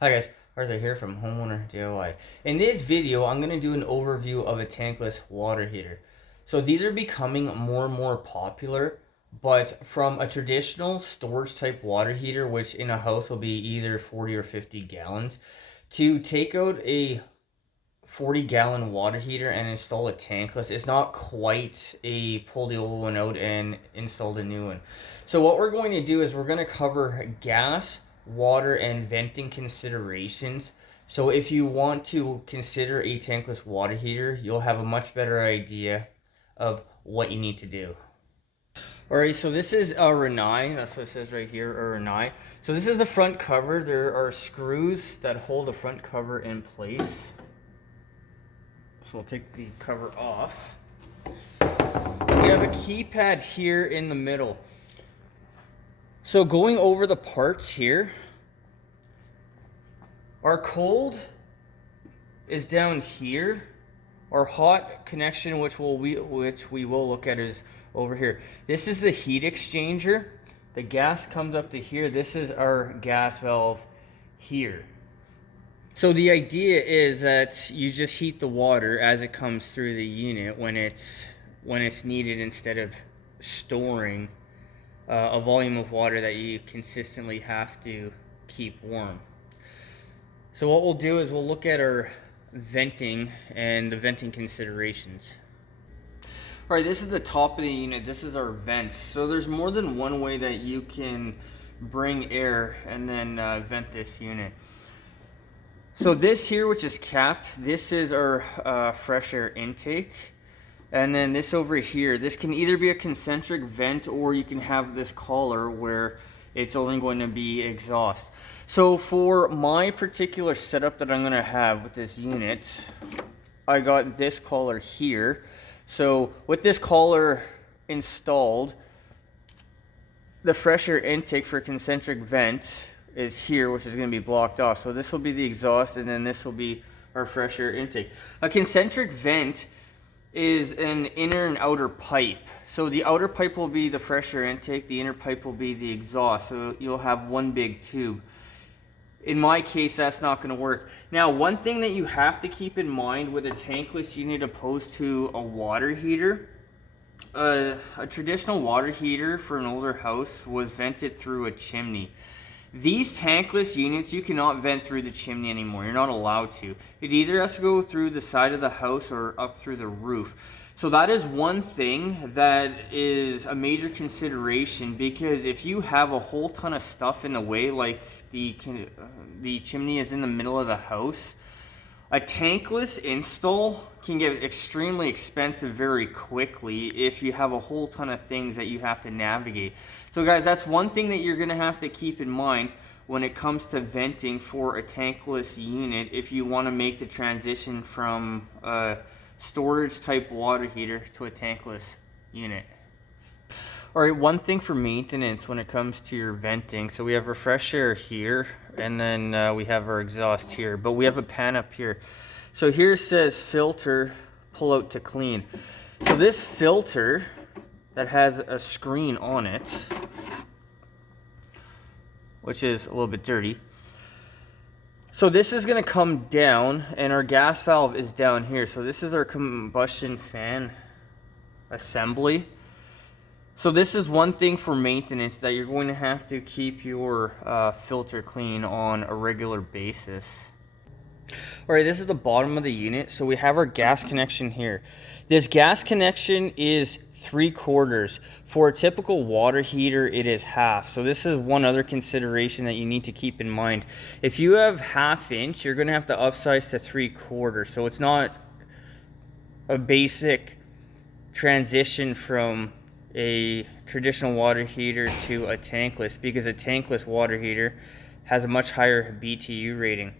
Hi guys, Arthur here from Homeowner DIY. In this video, I'm going to do an overview of a tankless water heater. So these are becoming more and more popular, but from a traditional storage type water heater, which in a house will be either 40 or 50 gallons, to take out a 40-gallon water heater and install a tankless, it's not quite a pull the old one out and install the new one. So what we're going to do is we're going to cover gas, water, and venting considerations. So if you want to consider a tankless water heater, you'll have a much better idea of what you need to do. Alright, so this is a Renai, that's what it says right here, a Renai. So this is the front cover. There are screws that hold the front cover in place. So we'll take the cover off. We have a keypad here in the middle. So going over the parts here, our cold is down here. Our hot connection, which we will look at, is over here. This is the heat exchanger. The gas comes up to here. This is our gas valve here. So the idea is that you just heat the water as it comes through the unit when it's needed, instead of storing a volume of water that you consistently have to keep warm. So what we'll do is we'll look at our venting and the venting considerations. All right, this is the top of the unit. This is our vents. So there's more than one way that you can bring air and then vent this unit. So this here, which is capped, this is our fresh air intake. And then this over here, this can either be a concentric vent, or you can have this collar where it's only going to be exhaust. So for my particular setup that I'm going to have with this unit, I got this collar here. So with this collar installed, the fresh air intake for concentric vent is here, which is going to be blocked off. So this will be the exhaust, and then this will be our fresh air intake. A concentric vent is an inner and outer pipe. So the outer pipe will be the fresh air intake, the inner pipe will be the exhaust. So you'll have one big tube. In my case, that's not going to work. Now, one thing that you have to keep in mind with a tankless unit opposed to a water heater, a traditional water heater for an older house was vented through a chimney. These tankless units, you cannot vent through the chimney anymore. You're not allowed to. It either has to go through the side of the house or up through the roof. So that is one thing that is a major consideration, because if you have a whole ton of stuff in the way, like the chimney is in the middle of the house, a tankless install can get extremely expensive very quickly if you have a whole ton of things that you have to navigate. So guys, that's one thing that you're going to have to keep in mind when it comes to venting for a tankless unit if you want to make the transition from a storage type water heater to a tankless unit. Alright, one thing for maintenance when it comes to your venting, so we have our fresh air here, and then we have our exhaust here, but we have a pan up here. So here it says filter, pull out to clean. So this filter that has a screen on it, which is a little bit dirty. So this is going to come down, and our gas valve is down here. So this is our combustion fan assembly. So this is one thing for maintenance, that you're going to have to keep your filter clean on a regular basis. Alright, this is the bottom of the unit. So we have our gas connection here. This gas connection is 3/4. For a typical water heater, it is half. So this is one other consideration that you need to keep in mind. If you have 1/2 inch, you're going to have to upsize to 3/4. So it's not a basic transition from a traditional water heater to a tankless, because a tankless water heater has a much higher BTU rating.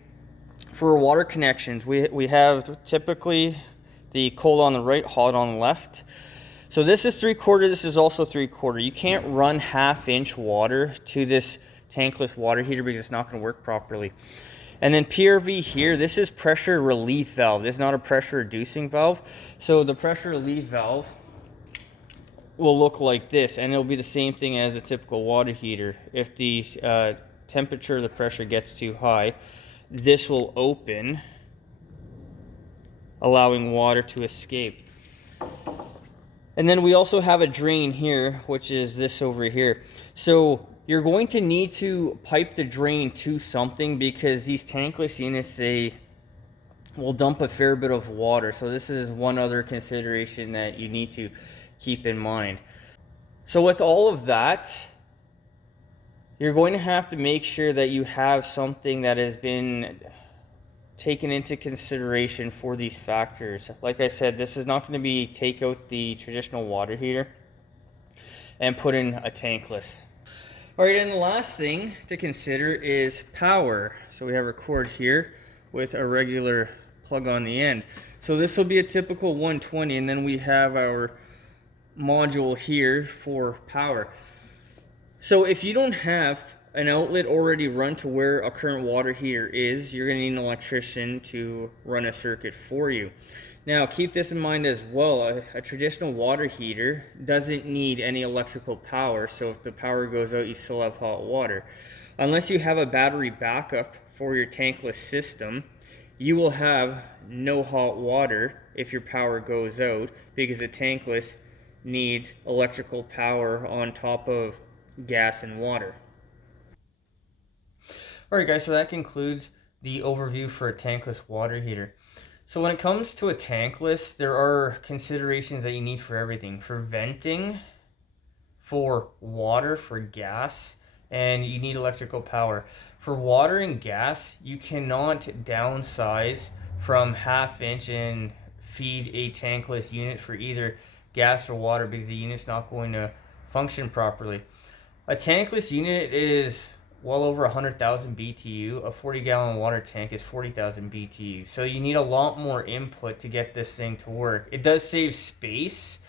For water connections, we have typically the cold on the right, hot on the left. So this is 3/4, this is also 3/4. You can't run 1/2 inch water to this tankless water heater because it's not going to work properly. And then PRV here, this is pressure relief valve. This is not a pressure reducing valve. So the pressure relief valve will look like this, and it'll be the same thing as a typical water heater. If the temperature, the pressure gets too high, this will open, allowing water to escape. And then we also have a drain here, which is this over here. So you're going to need to pipe the drain to something because these tankless units, they will dump a fair bit of water. So this is one other consideration that you need to keep in mind. So with all of that, you're going to have to make sure that you have something that has been taken into consideration for these factors. Like I said, this is not going to be take out the traditional water heater and put in a tankless. All right, and the last thing to consider is power. So we have our cord here with a regular plug on the end. So this will be a typical 120, and then we have our module here for power. So if you don't have an outlet already run to where a current water heater is, you're going to need an electrician to run a circuit for you. Now keep this in mind as well, a traditional water heater doesn't need any electrical power, so if the power goes out you still have hot water. Unless you have a battery backup for your tankless system, you will have no hot water if your power goes out because the tankless needs electrical power on top of gas and water. Alright guys, so that concludes the overview for a tankless water heater. So when it comes to a tankless, there are considerations that you need for everything. For venting, for water, for gas, and you need electrical power. For water and gas, you cannot downsize from 1/2 inch and feed a tankless unit for either gas or water because the unit's not going to function properly. A tankless unit is well over 100,000 BTU. A 40-gallon water tank is 40,000 BTU. So you need a lot more input to get this thing to work. It does save space.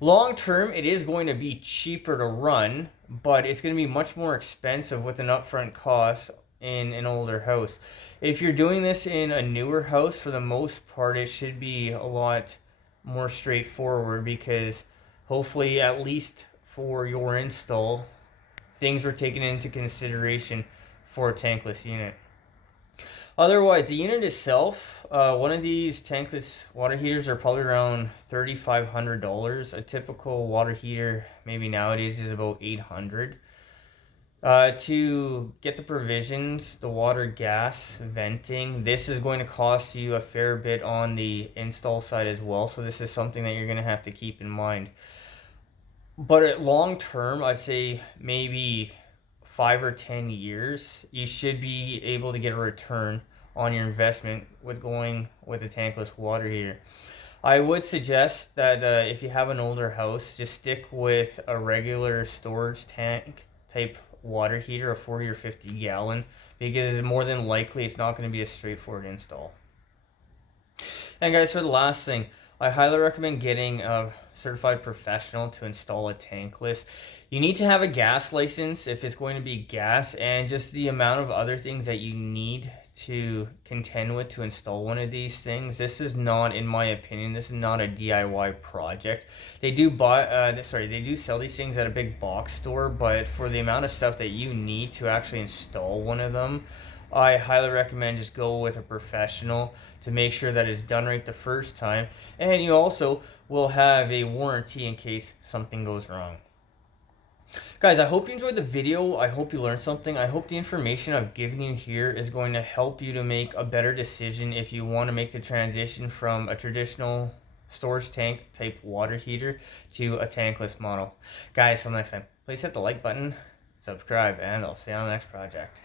Long term, it is going to be cheaper to run, but it's going to be much more expensive with an upfront cost in an older house. If you're doing this in a newer house, for the most part, it should be a lot more straightforward because hopefully, at least for your install, things were taken into consideration for a tankless unit. Otherwise, the unit itself, one of these tankless water heaters are probably around $3,500. A typical water heater, maybe nowadays, is about $800. To get the provisions, the water, gas, venting, this is going to cost you a fair bit on the install side as well. So this is something that you're going to have to keep in mind. But at long term, I'd say maybe 5 or 10 years, you should be able to get a return on your investment with going with a tankless water heater. I would suggest that if you have an older house, just stick with a regular storage tank type water heater, a 40 or 50 gallon, because more than likely it's not going to be a straightforward install. And guys, for the last thing, I highly recommend getting a certified professional to install a tankless. You need to have a gas license if it's going to be gas, and just the amount of other things that you need to contend with to install one of these things. This is not, in my opinion, this is not a DIY project. They do they do sell these things at a big box store, but for the amount of stuff that you need to actually install one of them, I highly recommend just go with a professional to make sure that it's done right the first time, and you also will have a warranty in case something goes wrong. Guys, I hope you enjoyed the video. I hope you learned something. I hope the information I've given you here is going to help you to make a better decision if you want to make the transition from a traditional storage tank type water heater to a tankless model. Guys, till next time, please hit the like button, subscribe, and I'll see you on the next project.